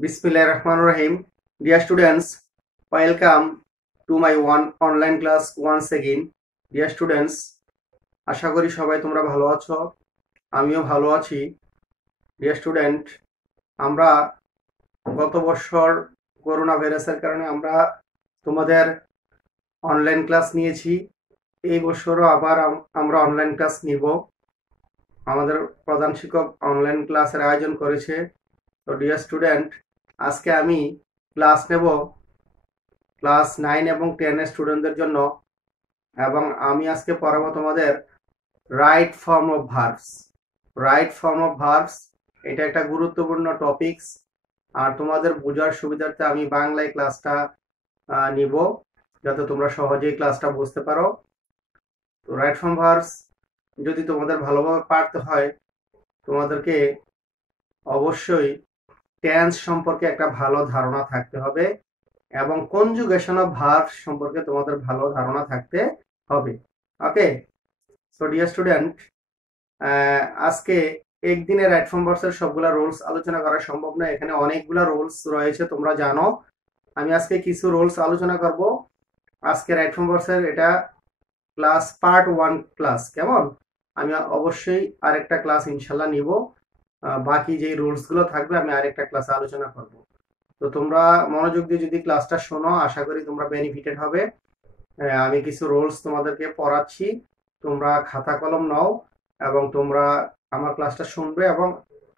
Bismillahirrahmanirrahim. Dear students, welcome to my online class once again. Dear students, আশা করি সবাই তোমরা ভালো আছো, আমিও ভালো আছি। Dear student, আমরা গত বছর করোনা ভাইরাসের কারণে আমরা তোমাদের অনলাইন ক্লাস নিয়েছি। এই বছরও আবার আমরা অনলাইন ক্লাস নিব। আমাদের প্রধান শিক্ষক অনলাইন ক্লাসের আয়োজন করেছে। তো ডিয়ার স্টুডেন্ট, আজকে আমি ক্লাস নেব ক্লাস 9 এবং 10 এর স্টুডেন্টদের জন্য, এবং আমি আজকে পড়াবো তোমাদের right form of verbs. Right form of verbs এটা একটা গুরুত্বপূর্ণ টপিকস, আর তোমাদের বোঝার সুবিধার্থে আমি বাংলায় ক্লাসটা নিব, যাতে তোমরা সহজেই ক্লাসটা বুঝতে পারো। তো রাইট ফর্ম ভার্বস যদি তোমাদের ভালোভাবে পড়তে হয়, তোমাদেরকে অবশ্যই টেন্স সম্পর্কে একটা ভালো ধারণা থাকতে হবে, এবং কনজুগেশন অফ ভার্ব সম্পর্কে তোমাদের ভালো ধারণা থাকতে হবে। ওকে, সো ডিয়ার স্টুডেন্ট, আজকে একদিনে রাইট ফর্ম ভার্বসের সবগুলা রুলস আলোচনা করা সম্ভব নয়। এখানে অনেকগুলা রুলস রয়েছে, তোমরা জানো। আমি আজকে কিছু রুলস আলোচনা করব। আজকে রাইট ফর্ম ভার্বসের এটা ক্লাস পার্ট 1 ক্লাস, কেমন? আমি অবশ্যই আরেকটা ক্লাস ইনশাল্লাহ নিব। বাকি যে রুলসগুলো থাকবে আমি আরেকটা ক্লাসে আলোচনা করব। তো তোমরা মনোযোগ দিয়ে যদি ক্লাসটা শোনো, আশা করি তোমরা বেনিফিটেড হবে। আমি কিছু রুলস তোমাদেরকে পড়াচ্ছি, তোমরা খাতা কলম নাও এবং তোমরা আমার ক্লাসটা শুনবে এবং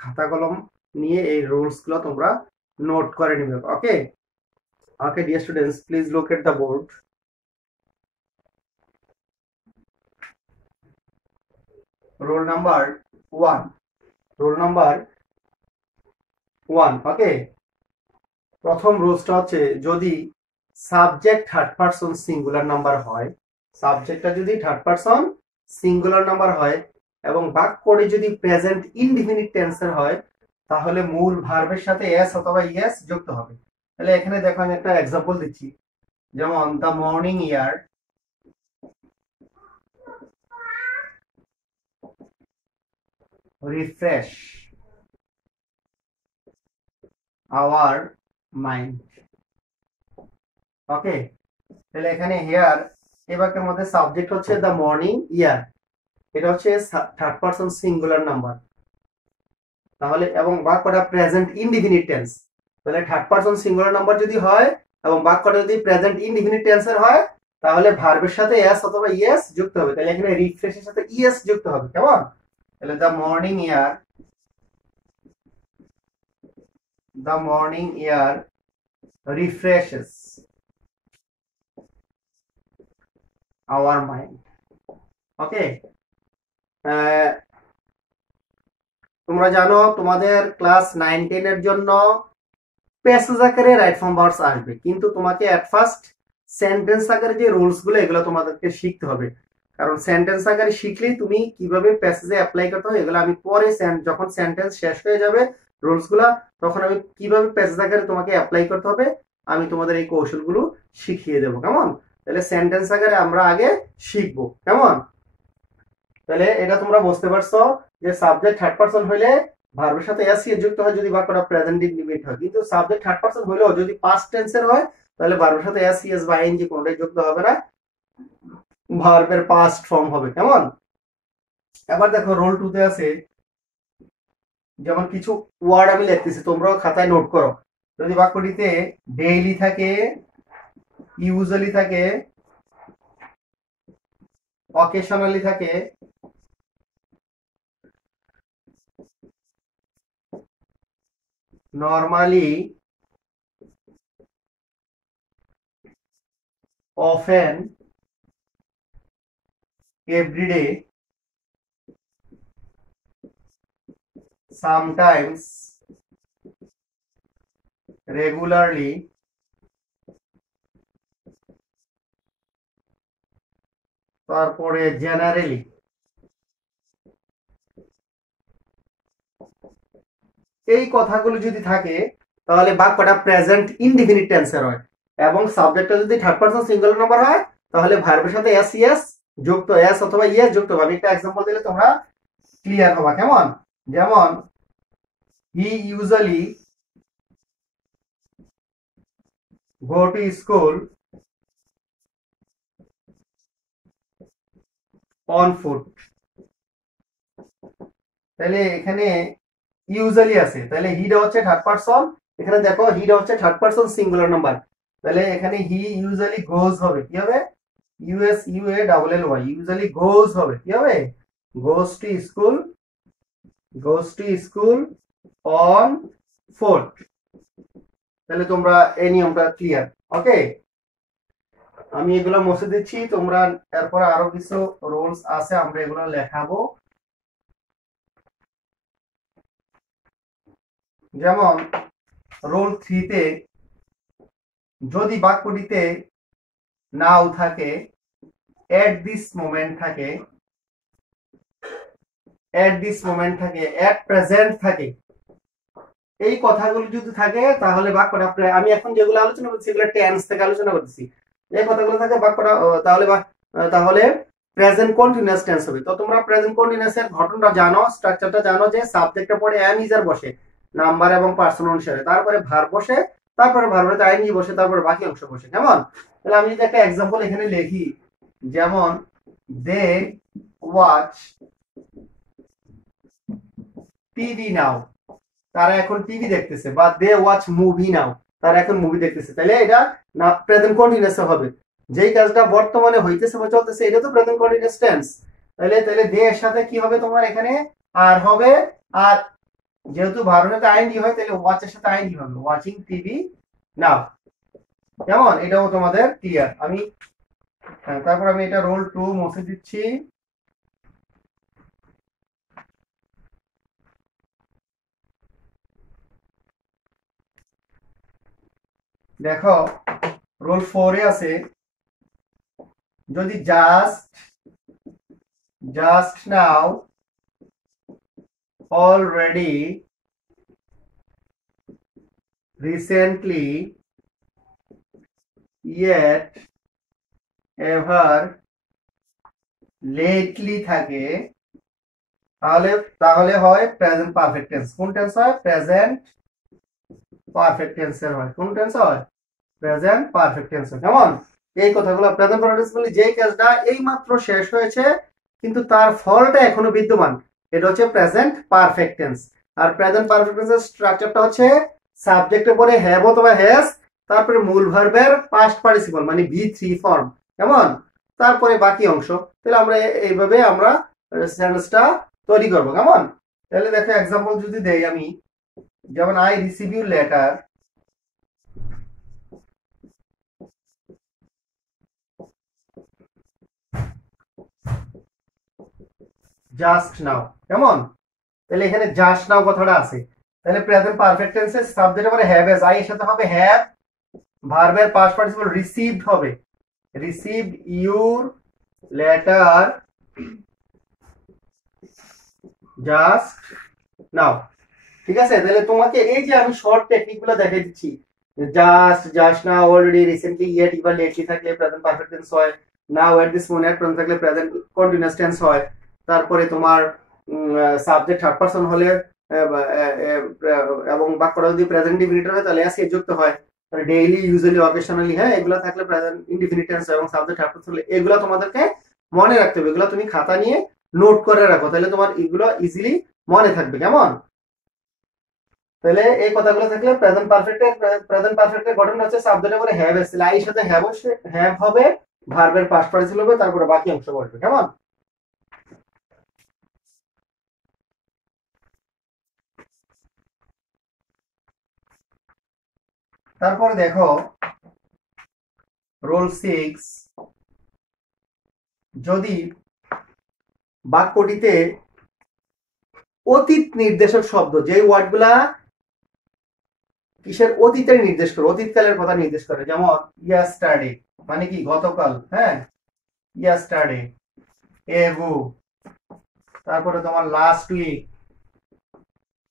খাতা কলম নিয়ে এই রুলসগুলো তোমরা নোট করে নিবে। Okay okay dear students, please look at the board. Roll number 1, roll number 1। Okay, প্রথম রুলসটা হচ্ছে, যদি subject third person singular number হয়, সাবজেক্টটা যদি থার্ড পারসন সিঙ্গুলার নাম্বার হয় এবং বাক্যটি যদি প্রেজেন্ট ইনডিফিনিট টেন্সের হয়, তাহলে মূল ভার্বের সাথে এস অথবা ইএস যুক্ত হবে। তাহলে এখানে দেখো আমি একটা এক্সাম্পল দিচ্ছি, যেমন the morning air refresh our mind. Okay, তাহলে এখানে হিয়ার এই বাক্যের মধ্যে সাবজেক্ট হচ্ছে দ্য মর্নিং ইয়ার, এটা হচ্ছে থার্ড পারসন সিঙ্গুলার নাম্বার। তাহলে এবং বাক্যটা প্রেজেন্ট ইনডিফিনিট টেন্স, তাহলে থার্ড পারসন সিঙ্গুলার নাম্বার যদি হয় এবং বাক্যটা যদি প্রেজেন্ট ইনডিফিনিট টেন্সের হয়, তাহলে ভার্বের সাথে এস অথবা ইএস যুক্ত হবে। তাহলে এখানে রিফ্রেশের সাথে ইএস যুক্ত হবে, কেমন? তাহলে the morning air, the morning air refreshes our mind. Okay, তোমরা জানো তোমাদের ক্লাস 9-10 এর জন্য প্যাসেজ আকারে রাইট ফর্ম ভার্বস আসবে, কিন্তু তোমাকে এট ফার্স্ট সেন্টেন্স আকারে যে রুলস গুলো এগুলো তোমাদেরকে শিখতে হবে, কারণ সেন্টেন্স আকারে শিখলেই তুমি কিভাবে প্যাসেজে অ্যাপ্লাই করতে হবে এগুলো আমি পরে, যখন সেন্টেন্স শেষ হয়ে যাবে রুলস গুলা, তখন আমি কিভাবে প্যাসেজ আকারে তোমাকে অ্যাপ্লাই করতে হবে আমি তোমাদের এই কৌশলগুলো শিখিয়ে দেবো, কেমন? তাহলে সেন্টেন্স আকারে আমরা আগে শিখবো, কেমন? তাহলে এটা তোমরা বুঝতে পারছো যে সাবজেক্ট থার্ড পারসন হইলে ভার্বের সাথে এস যুক্ত হয় যদি বাক্যটা প্রেজেন্ট ইনডিফিনিট হয়, কিন্তু সাবজেক্ট থার্ড পারসন হইলেও যদি পাস্ট টেন্সের হয়, তাহলে ভার্বের সাথে এস ইএস বা আইএনজি কোনটাই যুক্ত হবে না, ভার্বের পাস্ট ফর্ম হবে, কেমন? এবার দেখো রোল 2 তে আছে, যেমন কিছু ওয়ার্ড আমি লিখতেছি, তোমরাও খাতায় নোট করো। যদি বাক্যটিতে ডেইলি থাকে, ইউজুয়ালি থাকে, অকেশনালি থাকে, normally, often, everyday, sometimes, regularly, তারপরে জেনারেলি। এই কথাগুলো যদি থাকে তাহলে বাক্যটা প্রেজেন্ট ইনডিফিনিট টেন্সের হয়, এবং সাবজেক্টটা যদি থার্ড পারসন সিঙ্গুলার নাম্বার হয়, তাহলে ভার্বের সাথে এস ইএস যুক্ত, এস অথবা ইএস যুক্ত হবে। আমি একটা এক্সাম্পল দিলে তোমরা ক্লিয়ার হবা, কেমন? যেমন হি usually go to school on foot. তাহলে এখানে ইউজুয়ালি আছে, তাহলে হিটা হচ্ছে থার্ড পারসন। এখানে দেখো হিটা হচ্ছে থার্ড পারসন সিঙ্গুলার নাম্বার, তাহলে এখানে হি ইউজুয়ালি গোজ হবে কি হবে, U S U A double L Y, usually goes হবে কি হবে, goes to school, goes to school on foot. তাহলে তোমরা এই নিয়মটা ক্লিয়ার। ওকে, আমি এগুলো মুছে দিচ্ছি, তোমরা এরপর আরো কিছু রুলস আছে আমরা এগুলো লেখাবো। যেমন রুল 3 তে যদি বাক্যটিতে নাও থাকে, এট দিস মোমেন্ট থাকে, এট দিস মোমেন্ট থাকে, এট প্রেজেন্ট থাকে, এই কথাগুলো যদি থাকে তাহলে বাক্যটা, আমি এখন যেগুলো আলোচনা করছি এগুলো টেন্স থেকে আলোচনা করতেছি, এই কথাগুলো থাকে বাক্যটা তাহলে প্রেজেন্ট কন্টিনিউয়াস টেন্স হবে। তো তোমরা প্রেজেন্ট কন্টিনিউয়াস এর ঘটনাটা জানো, স্ট্রাকচারটা জানো যে সাবজেক্টের পরে এম ইজ আর বসে নাম্বার এবং পার্সন অনুসারে, তারপরে ভার্ব বসে, তারপরে ভার্বের আইএনজি বসে, তারপরে বাকি অংশ বসে। কেমন? তাহলে আমি যদি একটা এক্সাম্পল এখানে লিখি, যেমন দে ওয়াচ টিভি নাও, তারা এখন টিভি দেখতেছে, বা দে ওয়াচ মুভি নাও, তারা এখন মুভি দেখতেছে, তাহলে এটা না প্রেজেন্ট কন্টিনিউয়াস হবে। যেই কাজটা বর্তমানে হইতেছে বা চলতেছে এটা তো প্রেজেন্ট কন্টিনিউয়াস টেন্স। তাহলে দে এর সাথে কি হবে তোমার এখানে আর হবে, আর যেহেতু ভার্বের সাথে আইএনজি হয় তাহলে ওয়াচ এর সাথে আইএনজি হবে, ওয়াচিং টিভি নাও। কেমন? এটাও তোমাদের ক্লিয়ার। আমি তারপর আমি এটা রোল 2 মুছে দিচ্ছি। দেখো রোল 4 এ আছে, যদি just now, already, recently, yet, ever, lately থাকে, তাহলে হয় প্রেজেন্ট পারফেক্ট টেন্স। কোন টেন্স হয়? প্রেজেন্ট পারফেক্ট টেন্সের হয়। কোন টেন্স হয়? Present perfect tense. কেমন? এই কথাগুলো প্রেজেন্ট পারফেক্ট টেন্স বলি যেই কাজটা এই মাত্র শেষ হয়েছে কিন্তু তার ফলটা এখনো বিদ্যমান, এটা হচ্ছে প্রেজেন্ট পারফেক্ট টেন্স। আর প্রেজেন্ট পারফেক্ট টেন্সের স্ট্রাকচারটা হচ্ছে সাবজেক্টের পরে হ্যাভ অথবা হ্যাজ, তারপরে মূল ভার্বের পাস্ট পার্টিসিপল মানে V3 ফর্ম। কেমন? তারপরে বাকি অংশ। তাহলে আমরা এইভাবে আমরা সেন্টেন্সটা তৈরি করব। কেমন? তাহলে দেখো एग्जांपल যদি দেই আমি, যেমন I receive your letter just now. কেমন? তাহলে এখানে জাস্ট নাও কথাটা আছে, তাহলে প্রেজেন্ট পারফেক্ট টেন্সে সাবজেক্টের পরে হ্যাভ এজ, আই এর সাথে হবে হ্যাভ, ভার্বের পাস্ট পার্টিসিপল রিসিভড হবে, received your letter just now. ঠিক আছে? তাহলে তোমাকে এই যে আমি শর্ট টেকনিকগুলো দেখাই দিচ্ছি, just now, already, recently, yet, ever, lately থাকলে প্রেজেন্ট পারফেক্ট টেন্স হয়, now, at this moment present থাকলে প্রেজেন্ট কন্টিনিউয়াস টেন্স হয়, তারপরে তোমার সাবজেক্ট থার্ড পারসন হলে এবং বাক্যটা যদি প্রেজেন্ট ইনডিফিনিট হয় তাহলে এস যুক্ত হয়, ডেইলি, ইউজুয়ালি, অকেশনালি, হ্যাঁ এগুলো থাকলে প্রেজেন্ট ইনডিফিনিট টেন্স এবং সাবজেক্ট থার্ড পারসন হলে, এগুলো তোমাদেরকে মনে রাখতে হবে, এগুলো তুমি খাতা নিয়ে নোট করে রাখো, তাহলে তোমার এগুলো ইজিলি মনে থাকবে। কেমন? তাহলে এই কথাগুলো থাকলে প্রেজেন্ট পারফেক্টের গঠন হচ্ছে সাবজেক্টের পরে হ্যাভ এসে, আই সাথে হ্যাভ হবে, ভার্বের পাস্ট পার্টিসিপল হবে, তারপরে বাকি অংশ বসবে। কেমন? তারপরে দেখো রোল 6, যদি বাক্যটিতে অতীত নির্দেশক শব্দ, যে ওয়ার্ডগুলা কিসের অতীতের নির্দেশ করে, অতীতকালের কথা নির্দেশ করে, যেমন ইয়াস্টারডে মানে কি গতকাল, হ্যাঁ ইয়াস্টারডে, এগো, তারপরে তোমার last week,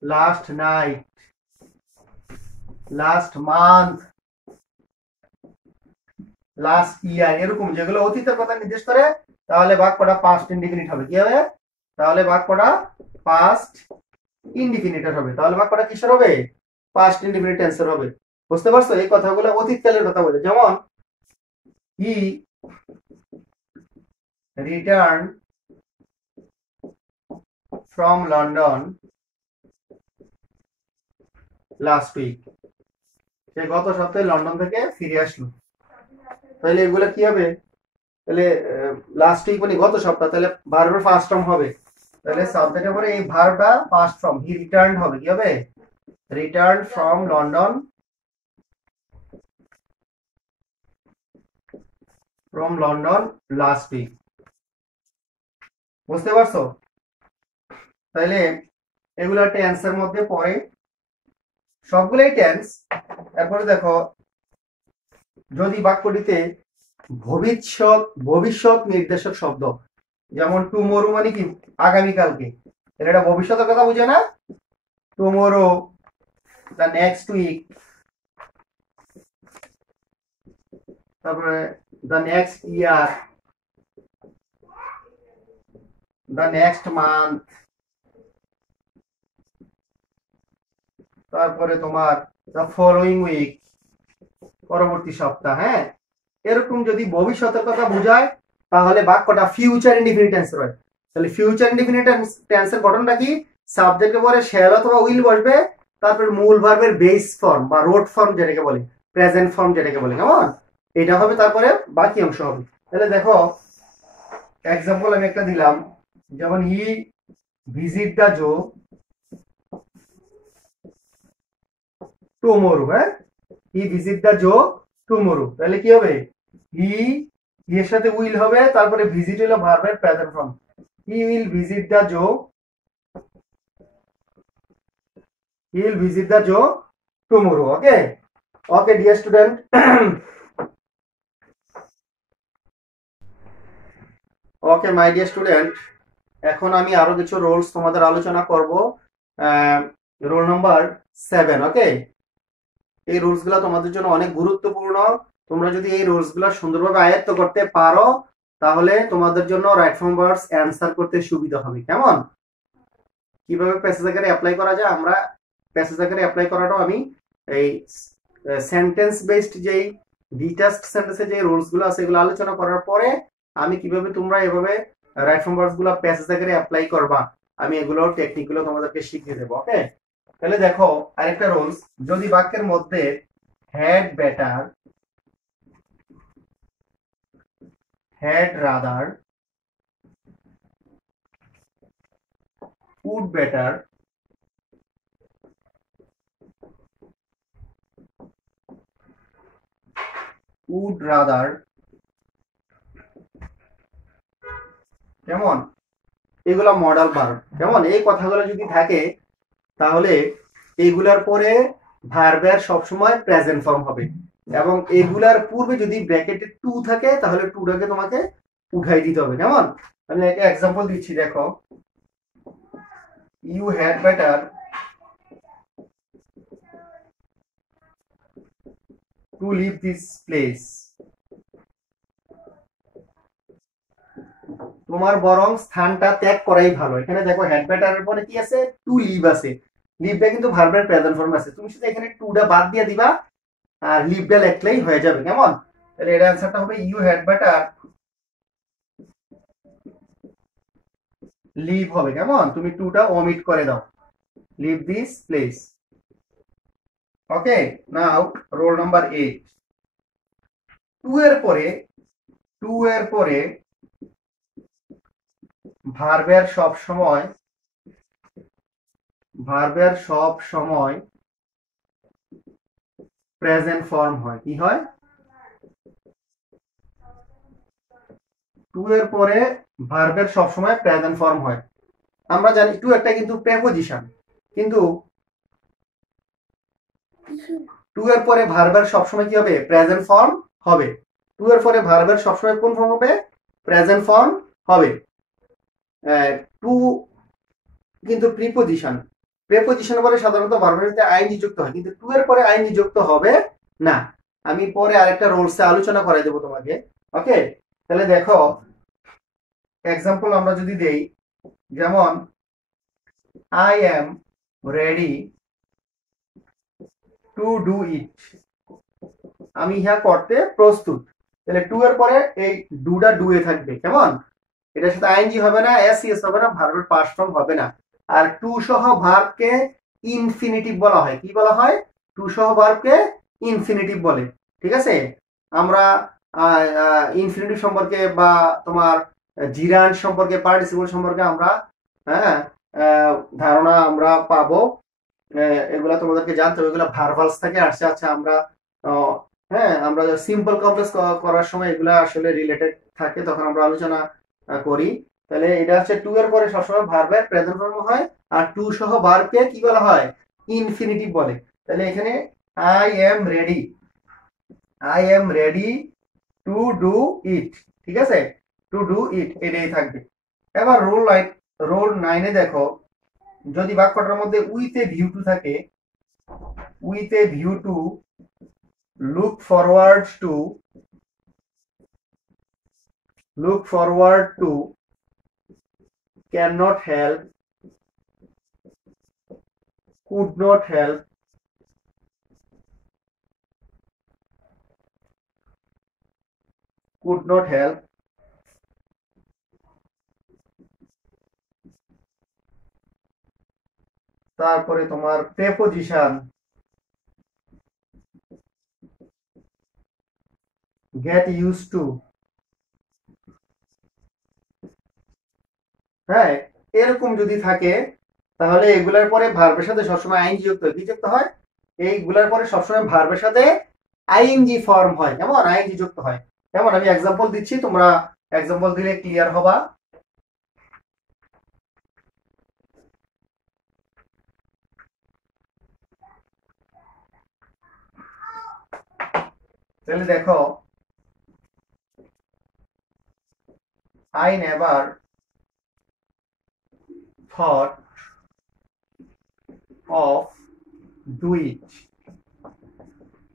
last night, last month, last year, এরকম যেগুলো অতীতের কথা নির্দেশ করে তাহলে বাক্যটা পাস্ট ইনডিফিনিট হবে। কি হবে? তাহলে বাক্যটা পাস্ট ইনডিফিনিটের হবে। তাহলে বাক্যটা কিসের হবে? পাস্ট ইনডিফিনিট টেন্সের হবে। বুঝতে পারছো? এই কথাগুলো অতীতকালের কথা বলে। যেমন he return from London last week. সে গত সপ্তাহে লন্ডন থেকে ফিরে আসলো। তাহলে এগুলো কি হবে? তাহলে লাস্ট উইক মানে গত সপ্তাহ, তাহলে ভার্বের ফার্স্ট ফর্ম হবে। তাহলে সাবজেক্টের পরে এই ভার্বটা ফার্স্ট ফর্ম, হি রিটার্ন হবে। কি হবে? Return from London last week. বুঝতে পারছো? তাহলে এগুলা টেন্সের মধ্যে পড়ে, সবগুলোই টেন্স। এরপরে দেখো, যদি বাক্যটিতে ভবিষ্যৎ নির্দেশক শব্দ, যেমন টুমোরো মানে কি? আগামীকালকে। এটা ভবিষ্যতের কথা বুঝে না? টুমোরো, দ্য নেক্সট উইক, তারপরে the next year, the next month, তারপরে তোমার দ্য ফলোইং উইক, পরবর্তী সপ্তাহ। হ্যাঁ, এরকম যদি ভবিষ্যতের কথা বোঝায় তাহলে বাক্যটা ফিউচার ইনডিফিনিট টেন্সের হয়। তাহলে ফিউচার ইনডিফিনিট টেন্সের গঠনটা কি? সাবজেক্টের পরে শ্যাল অথবা উইল বসবে, তারপর মূল ভার্বের বেস ফর্ম বা রোড ফর্ম যেটাকে বলে, প্রেজেন্ট ফর্ম যেটাকে বলে, কেমন? এটা হবে, তারপরে বাকি অংশ হবে। তাহলে দেখো, এক্সাম্পল আমি একটা দিলাম, যেমন he visit the zoo tomorrow. হ্যাঁ, he visit the zoo tomorrow. তাহলে কি হবে? হি, এর সাথে উইল হবে, তারপরে ভিজিট হলো ভার্বের present form. He will visit the Joe, he will visit the zoo tomorrow. Okay okay dear student, okay my dear student, এখন আমি আরো কিছু রুলস তোমাদের আলোচনা করব। Roll number 7। ওকে, এই রুলস গুলা তোমাদের জন্য অনেক গুরুত্বপূর্ণ। তোমরা যদি এই রুলস গুলা সুন্দরভাবে আয়ত্ত করতে পারো তাহলে তোমাদের জন্য রাইট ফর্ম ভার্বস অ্যান্সার করতে সুবিধা হবে। কেমন? কিভাবে প্যাসেজ আকারে অ্যাপ্লাই করা যায়, আমরা প্যাসেজ আকারে অ্যাপ্লাই করাটাও আমি এই সেন্টেন্স বেসড যেই ডিটাচড সেন্টেন্সের যে রুলস গুলো আছে এগুলো আলোচনা করার পরে আমি কিভাবে তোমরা এভাবে রাইট ফর্ম ভার্বস গুলো প্যাসেজ আকারে অ্যাপ্লাই করবা, আমি এগুলোর টেকনিক গুলো তোমাদেরকে শিখিয়ে দেবো। ওকে, তাহলে দেখো আরেকটা রুলস, যদি বাক্যের মধ্যে had better, had rather, would better, would rather, কেমন? এগুলা মডাল ভার্ব। কেমন? এই কথাগুলো যদি থাকে তাহলে এইগুলার পরে ভার্বের সবসময় প্রেজেন্ট ফর্ম হবে, এবং এগুলার পূর্বে যদি ব্র্যাকেটে টু থাকে তাহলে টুটাকে তোমাকে উঠাই দিতে হবে। কেমন? আমি একটা এক্সাম্পল দিচ্ছি, দেখো, you had better to leave this place. তোমার বরং স্থানটা ত্যাগ করাই ভালো। এখানে দেখো হ্যাড বেটারের পরে কি আছে? টু লিভ আছে। লিভটা কিন্তু ভার্বের প্রেজেন্ট ফর্ম আছে, তুমি শুধু এখানে টুটা বাদ দিয়ে দিবা আর লিভটা লেখলেই হয়ে যাবে। কেমন? তাহলে এর অ্যান্সারটা হবে ইউ হ্যাড বেটার লিভ হবে। কেমন? তুমি টুটা ওমিট করে দাও, leave this place. Okay, now roll number 8। To এর পরে ভার্বের সব সময় প্রেজেন্ট ফর্ম হয়। কি হয়? টু এর পরে ভার্বের সব সময় প্রেজেন্ট ফর্ম হয়। আমরা জানি টু একটা কিন্তু প্রেপোজিশন, কিন্তু টু এর পরে ভার্বের সবসময় কি হবে? প্রেজেন্ট ফর্ম হবে। টু এর পরে ভার্বের সবসময় কোন ফর্ম হবে? প্রেজেন্ট ফর্ম হবে। টু কিন্তু প্রিপোজিশন পরে সাধারণত ভার্বের সাথে আইএনজি যুক্ত হয়, কিন্তু টু এর পরে আইএনজি যুক্ত হবে না। আমি পরে আরেকটা রুলসে আলোচনা করাই দেবো তোমাকে। ওকে, তাহলে দেখো এক্সাম্পল আমরা যদি দেই, যেমন I am ready to do it, আমি ইহা করতে প্রস্তুত। তাহলে টু এর পরে এই ডুটা ডু এ থাকবে, কেমন? এটার সাথে আইএনজি হবে না, এস ইএস হবে না, ভার্বের পাস্ট ফর্ম হবে না। আর টু সহ ভার্বকে ইনফিনিটিভ বলা হয়। কি বলা হয়? টু সহ ভার্বকে ইনফিনিটিভ বলে। ঠিক আছে, আমরা ইনফিনিটিভ সম্পর্কে বা তোমার জিরান্ড সম্পর্কে, পার্টিসিপল সম্পর্কে আমরা হ্যাঁ ধারণা আমরা পাবো। এগুলা তোমাদেরকে জানতে হবে, এগুলা ভার্বালস থেকে আসছে। আচ্ছা, আমরা আমরা সিম্পল কমপ্লেক্স করার সময় এগুলা আসলে রিলেটেড থাকে, তখন আমরা আলোচনা করি। তাহলে এটা হচ্ছে টু এর পরে সবসময় ভার্বের প্রেজেন্ট ফর্ম হয়, আর টু সহ ভার্বকে কি বলা হয়? ইনফিনিটিভ বলে। তাহলে এখানে I am ready, I am ready to do it. ঠিক আছে, টু ডু ইট এটাই থাকবে। এবার রোল 9-এ দেখো, যদি বাক্যটার মধ্যে উইথ এ ভিউ টু থাকে, with a view to, look forward to, look forward to, cannot help, could not help, could not help, তারপরে তোমার প্রেপোজিশন get used to, হ্যাঁ এরকম যদি থাকে তাহলে এগুলার পরে ভার্বের সাথে সবসময় আইএনজি যুক্ত হয়। কি যুক্ত হয়? এইগুলার পরে সবসময় ভার্বের সাথে আইএনজি ফর্ম হয়, কেমন? আইএনজি যুক্ত হয়। কেমন? আমি এক্সাম্পল দিচ্ছি, তোমরা এক্সাম্পল দিলে ক্লিয়ার হবা। তাহলে দেখো, I never thought of do it,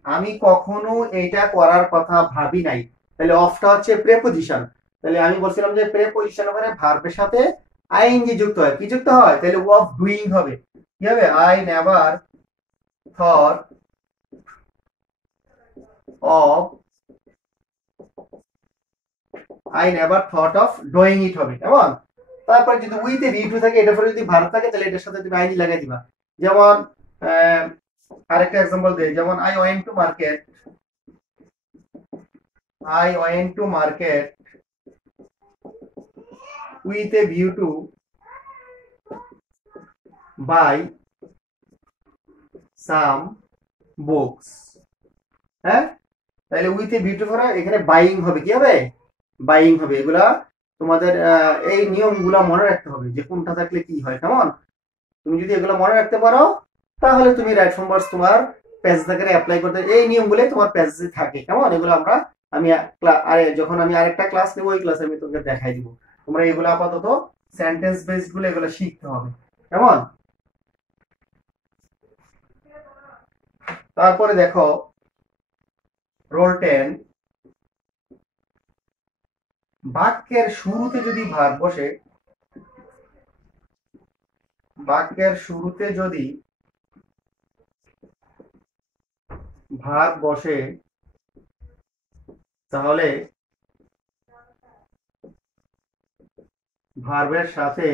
আমি কখনো এটা করার কথা ভাবি নাই। তাহলে অফটা হচ্ছে প্রেপোজিশন। তাহলে আমি বলছিলাম যে প্রেপোজিশন ওখানে ভার্বের সাথে আইএনজি যুক্ত হয়। কি যুক্ত হয়? তাহলে অফ ডুইং হবে। কি হবে? I never thought of, I never thought of doing it হবে, কেমন? তারপরে যদি উইথ এ ভি টু থাকে, এটার পরে যদি ভার্ব থাকে, তাহলে এটার সাথে তুমি আইএনজি লাগাই দিবা। যেমন আরেকটা এক্সাম্পল দেই, যেমন I went to market, I went to market with a view to buy some books, হ্যাঁ? তাহলে উইথ এ ভিউ টু করা, এখানে বাইং হবে। কি হবে? বাইং হবে। এগুলা তোমাদের এই নিয়মগুলা মনে রাখতে হবে যে কোনটা থাকলে কি হয়, কেমন? তুমি যদি এগুলো মনে রাখতে পারো তাহলে তুমি রাইট ফর্ম ভার্বস তোমার পেজ থেকে অ্যাপ্লাই করতে, এই নিয়মগুলোই তোমার পেজে থাকে, কেমন? এগুলো আমি যখন আমি আরেকটা ক্লাস নেব, ওই ক্লাসে আমি তোমাকে দেখাই দিব। তোমরা এগুলো আপাতত সেন্টেন্স বেসড গুলো এগুলো শিখতে হবে, কেমন? তারপরে দেখো রোল 10, বাক্যের শুরুতে যদি ভার্ব বসে, বাক্যের শুরুতে যদি ভার্ব বসে তাহলে ভার্বের সাথে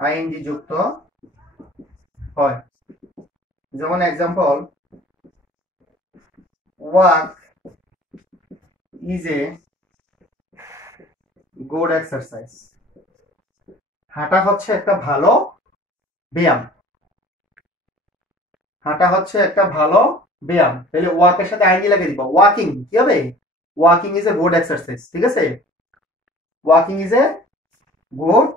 আইএনজি যুক্ত হয়। যেমন example, walk is a good exercise, হাঁটা হচ্ছে একটা ভালো ব্যায়াম, হাঁটা হচ্ছে একটা ভালো ব্যায়াম। তাহলে ওয়াকের সাথে আইএনজি লাগিয়ে দিব। ওয়াকিং কি হবে? Walking is a good exercise. ঠিক আছে, ওয়াকিং ইজ এ গুড,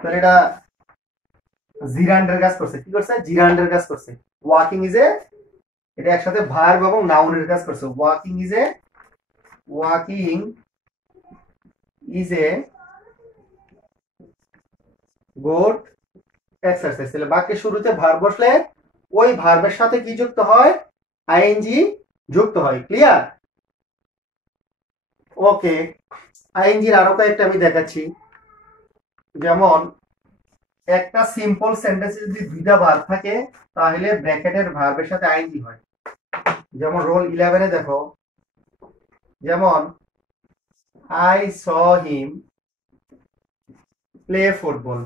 তাহলে এটা জিরান্ডের কাজ করছে। কি করছে? জিরান্ডের কাজ করছে। ওয়াকিং ইজ এ, এটা একসাথে ভার্ব এবং নাউনের কাজ করছে। Walking is a good exercise. তাহলে বাক্যের শুরুতে ভার্ব বসলে ওই ভার্বের সাথে কি যুক্ত হয়? আইএনজি যুক্ত হয়। ক্লিয়ার? ওকে, আইএনজির আরো কয়েকটা আমি দেখাচ্ছি। যেমন একটা সিম্পল সেন্টেন্সে যদি দুইটা ভার্ব থাকে তাহলে ব্র্যাকেটের ভার্বের সাথে আইএনজি হয়। যেমন রোল 11-এ দেখো, যেমন I saw him play football,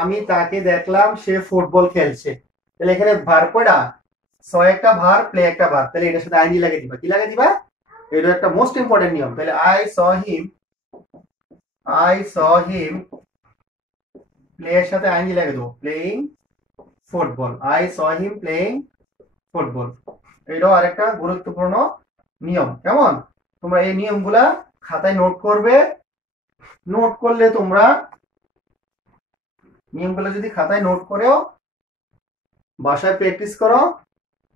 আমি তাকে দেখলাম সে ফুটবল খেলছে। তাহলে এখানে ভার্ব কয়টা? স একটা ভার্ব, প্লে একটা ভার্ব, তাহলে এটার সাথে আইএনজি লাগিয়ে দিবা। কি লাগিয়ে দিবা? এটা একটা মোস্ট ইম্পর্টেন্ট নিয়ম। তাহলে আই স হিম প্লে এর সাথে আইএনজি লাগিয়ে দেবো, playing football. I saw him playing football. এটাও আরেকটা গুরুত্বপূর্ণ নিয়ম। কেমন? তোমরা এই নিয়মগুলা খাতায় নোট করবে। নোট করলে তোমরা নিয়মগুলো যদি খাতায় নোট করেও বাসায় প্র্যাকটিস করো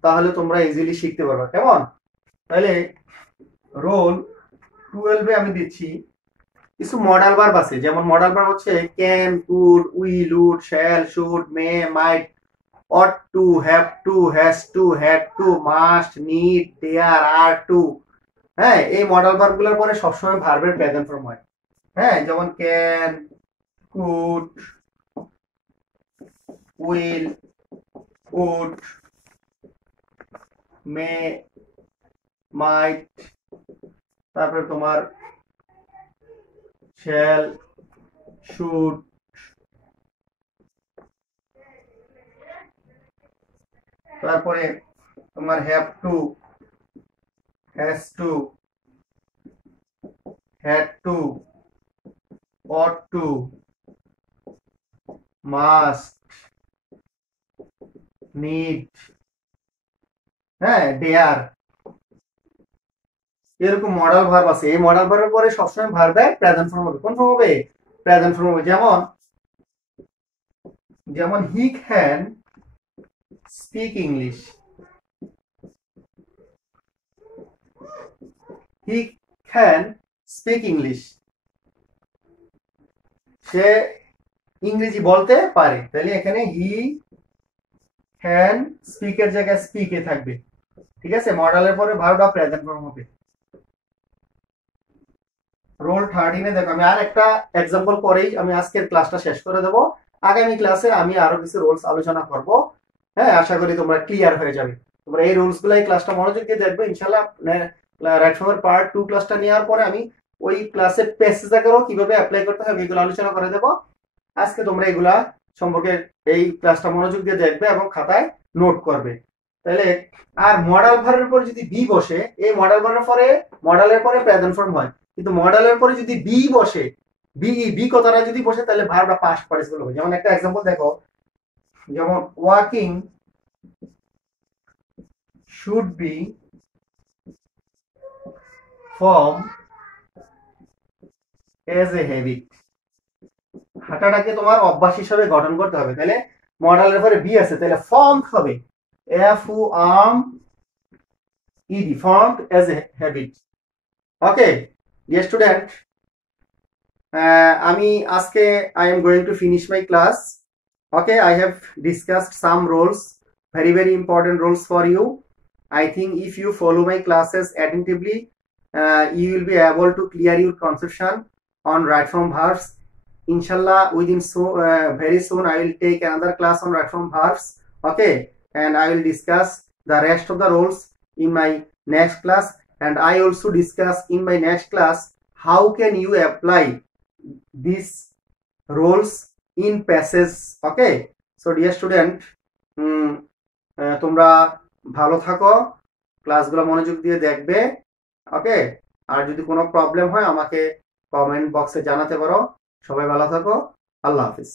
তাহলে তোমরা ইজিলি শিখতে পারবে। কেমন? তাহলে রোল 12-এ আমি দিচ্ছি কিছু মডাল ভার্ব আছে। যেমন মডাল ভার্ব হচ্ছে can, could, will, would, shall, should, may, might, ought to, have to, has to, had to, must, need, there, are to। হ্যাঁ, এই মডাল ভার্বগুলোর পরে সবসময় ভার্বের প্রেজেন্ট ফর্ম হয়। হ্যাঁ, যেমন ক্যান, কুড, উইল, উড, মে, মাইট, তারপরে তোমার শ্যাল, শুড, তারপরে তোমার have to, has to, had to, ought to, must, need, হ্যাঁ, dare। এরকম মডাল ভার্ব আছে। এই মডাল ভার্বের পরে সবসময় ভার্বের প্রেজেন্ট ফর্ম হবে। কোন ফর্ম হবে? প্রেজেন্ট ফর্ম হবে। যেমন he can speak English, he can speak English, সে ইংরেজি বলতে পারে। তাহলে এখানে হি ক্যান স্পিকের জায়গায় স্পিকে থাকবে। ঠিক আছে? মডালের পরে ভার্বটা প্রেজেন্ট ফর্ম হবে। রোল 13-এ দেখো, আমি আর একটা এক্সাম্পল করেই আমি আজকের ক্লাসটা শেষ করে দেব। আগামী ক্লাসে আমি আরো কিছু রুলস আলোচনা করব। হ্যাঁ, আশা করি তোমরা ক্লিয়ার হয়ে যাবে। তোমরা এই রুলস গুলো এই ক্লাসটা মনোযোগ দিয়ে দেখবে ইনশাআল্লাহ। রাইট ফর্মের পার্ট 2 ক্লাসটা নেওয়ার পরে আমি ওই ক্লাসের প্যাসেজ আকারেও কিভাবে অ্যাপ্লাই করতে হবে এগুলো আলোচনা করে দেব। আজকে তোমরা এগুলা সম্পর্কে এই ক্লাসটা মনোযোগ দিয়ে দেখবে এবং খাতায় নোট করবে। তাহলে আর মডাল ভার্বের পরে যদি বি বসে, এই মডাল ভার্বের পরে মডালের পরে প্রেজেন্ট ফর্ম হয়, কিন্তু মডালের পরে যদি বি বসে, বি কথাটা যদি বসে তাহলে ভার্বটা পাস্ট পার্টিসিপল হবে। যেমন একটা एग्जांपल দেখো, যেমন walking should be form as a habit. হাঁটাটাকে তোমার অভ্যাস হিসেবে গঠন করতে হবে। তাহলে মডালের পরে বি আছে, তাহলে ফর্ম হবে F O R M E D, form as a habit. Okay dear student, আমি আজকে I am going to finish my class. Okay, I have discussed some roles, very important roles for you. I think if you follow my classes attentively, you will be able to clear your conception on right form verbs. Inshallah, very soon I will take another class on right form verbs. Okay, and I will discuss the rest of the roles in my next class, and I also discuss in my next class how can you apply these roles in passages. Okay, so dear student, তোমরা ভালো থাকো, ক্লাসগুলো মনোযোগ দিয়ে দেখবে। ওকে, আর যদি কোনো problem হয় আমাকে কমেন্ট বক্সে জানাতে পারো। সবাই ভালো থাকো, আল্লাহ হাফিজ।